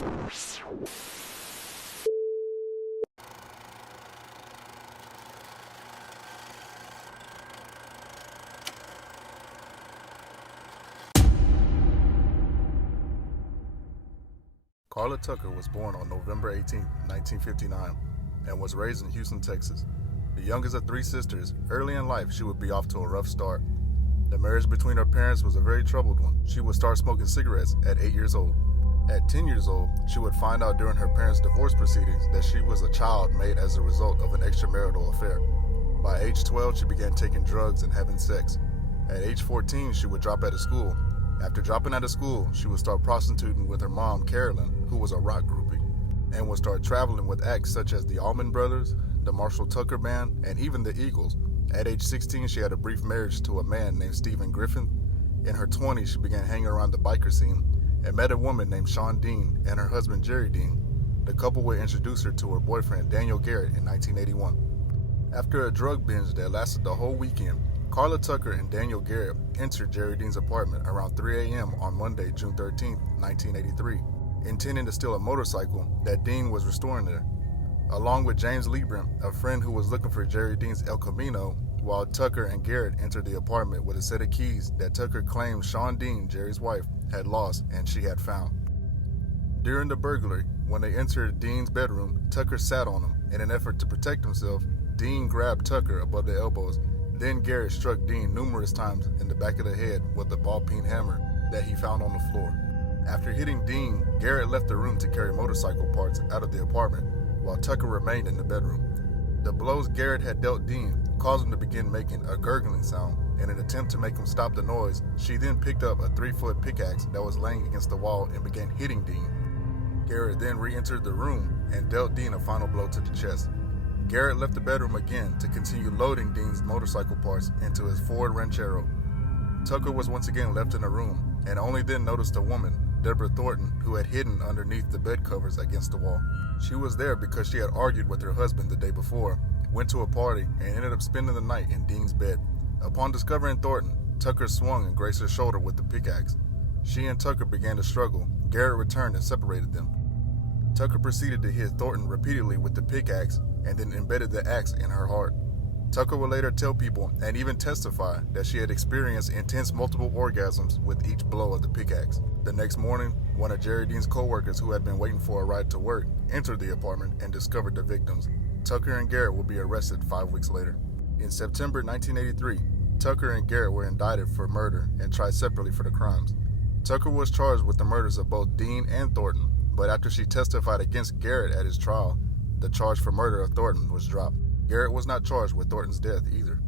Karla Tucker was born on November 18, 1959, and was raised in Houston, Texas. The youngest of three sisters, early in life she would be off to a rough start. The marriage between her parents was a very troubled one. She would start smoking cigarettes at 8 years old. At 10 years old, she would find out during her parents' divorce proceedings that she was a child made as a result of an extramarital affair. By age 12, she began taking drugs and having sex. At age 14, she would drop out of school. After dropping out of school, she would start prostituting with her mom, Carolyn, who was a rock groupie, and would start traveling with acts such as the Allman Brothers, the Marshall Tucker Band, and even the Eagles. At age 16, she had a brief marriage to a man named Stephen Griffin. In her 20s, she began hanging around the biker scene and met a woman named Shawn Dean and her husband, Jerry Dean. The couple would introduce her to her boyfriend, Daniel Garrett, in 1981. After a drug binge that lasted the whole weekend, Karla Tucker and Daniel Garrett entered Jerry Dean's apartment around 3 a.m. on Monday, June 13, 1983, intending to steal a motorcycle that Dean was restoring there. Along with James Liebram, a friend who was looking for Jerry Dean's El Camino, while Tucker and Garrett entered the apartment with a set of keys that Tucker claimed Shawn Dean, Jerry's wife, had lost and she had found. During the burglary, when they entered Dean's bedroom, Tucker sat on him. In an effort to protect himself, Dean grabbed Tucker above the elbows. Then Garrett struck Dean numerous times in the back of the head with a ball-peen hammer that he found on the floor. After hitting Dean, Garrett left the room to carry motorcycle parts out of the apartment, while Tucker remained in the bedroom. The blows Garrett had dealt Dean caused him to begin making a gurgling sound. In an attempt to make him stop the noise, she then picked up a 3-foot pickaxe that was laying against the wall and began hitting Dean. Garrett then re-entered the room and dealt Dean a final blow to the chest. Garrett left the bedroom again to continue loading Dean's motorcycle parts into his Ford Ranchero. Tucker was once again left in the room and only then noticed a woman, Deborah Thornton, who had hidden underneath the bed covers against the wall. She was there because she had argued with her husband the day before, went to a party, and ended up spending the night in Dean's bed. Upon discovering Thornton, Tucker swung and grazed her shoulder with the pickaxe. She and Tucker began to struggle. Garrett returned and separated them. Tucker proceeded to hit Thornton repeatedly with the pickaxe and then embedded the axe in her heart. Tucker would later tell people and even testify that she had experienced intense multiple orgasms with each blow of the pickaxe. The next morning, one of Jerry Dean's co-workers who had been waiting for a ride to work entered the apartment and discovered the victims. Tucker and Garrett would be arrested 5 weeks later. In September 1983, Tucker and Garrett were indicted for murder and tried separately for the crimes. Tucker was charged with the murders of both Dean and Thornton, but after she testified against Garrett at his trial, the charge for murder of Thornton was dropped. Garrett was not charged with Thornton's death either.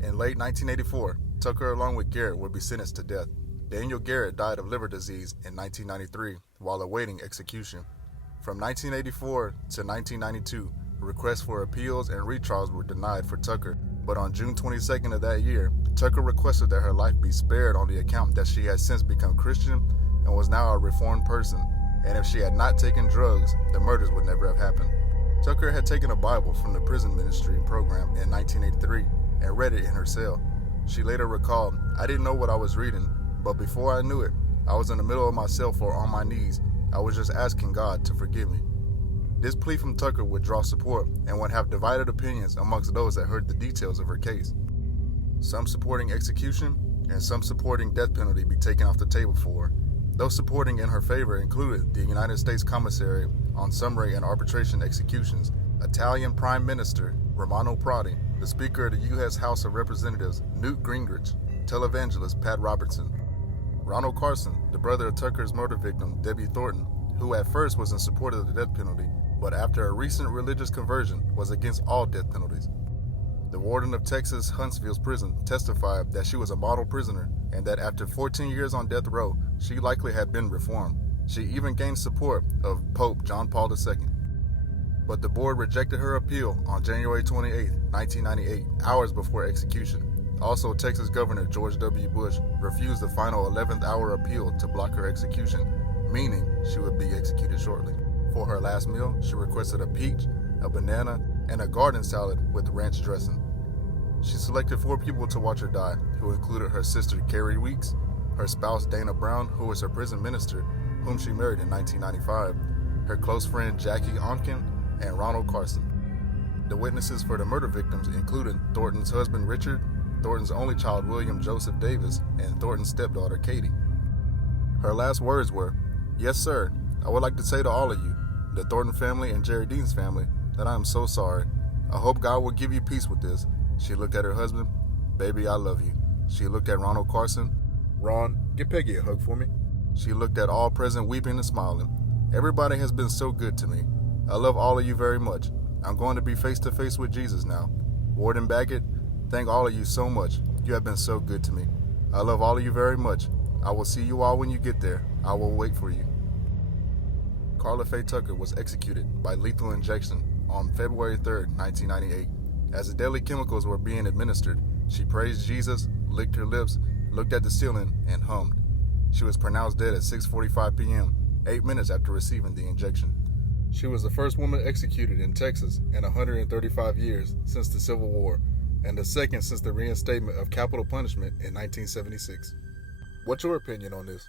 In late 1984, Tucker along with Garrett would be sentenced to death. Daniel Garrett died of liver disease in 1993 while awaiting execution. From 1984 to 1992, requests for appeals and retrials were denied for Tucker, but on June 22nd of that year, Tucker requested that her life be spared on the account that she had since become Christian and was now a reformed person, and if she had not taken drugs, the murders would never have happened. Tucker had taken a Bible from the prison ministry program in 1983 and read it in her cell. She later recalled, "I didn't know what I was reading, but before I knew it, I was in the middle of my cell floor on my knees. I was just asking God to forgive me." This plea from Tucker would draw support and would have divided opinions amongst those that heard the details of her case. Some supporting execution and some supporting death penalty be taken off the table for her. Those supporting in her favor included the United States Commissary on Summary and Arbitration Executions, Italian Prime Minister Romano Prodi, the Speaker of the U.S. House of Representatives Newt Gingrich, televangelist Pat Robertson, Ronald Carson, the brother of Tucker's murder victim Debbie Thornton, who at first was in support of the death penalty, but after a recent religious conversion was against all death penalties. The warden of Texas Huntsville's prison testified that she was a model prisoner and that after 14 years on death row, she likely had been reformed. She even gained support of Pope John Paul II. But the board rejected her appeal on January 28, 1998, hours before execution. Also, Texas Governor George W. Bush refused the final 11th hour appeal to block her execution, meaning she would be executed shortly. For her last meal, she requested a peach, a banana, and a garden salad with ranch dressing. She selected 4 people to watch her die, who included her sister Carrie Weeks, her spouse Dana Brown, who was her prison minister, whom she married in 1995, her close friend Jackie Onken, and Ronald Carson. The witnesses for the murder victims included Thornton's husband Richard, Thornton's only child William Joseph Davis, and Thornton's stepdaughter Katie. Her last words were, "Yes, sir, I would like to say to all of you, the Thornton family and Jerry Dean's family, that I am so sorry. I hope God will give you peace with this." She looked at her husband. "Baby, I love you." She looked at Ronald Carson. "Ron, give Peggy a hug for me." She looked at all present, weeping and smiling. "Everybody has been so good to me. I love all of you very much. I'm going to be face to face with Jesus now. Warden Baggett, thank all of you so much. You have been so good to me. I love all of you very much. I will see you all when you get there. I will wait for you." Karla Faye Tucker was executed by lethal injection on February 3, 1998. As the deadly chemicals were being administered, she praised Jesus, licked her lips, looked at the ceiling, and hummed. She was pronounced dead at 6:45 p.m., 8 minutes after receiving the injection. She was the first woman executed in Texas in 135 years since the Civil War, and the second since the reinstatement of capital punishment in 1976. What's your opinion on this?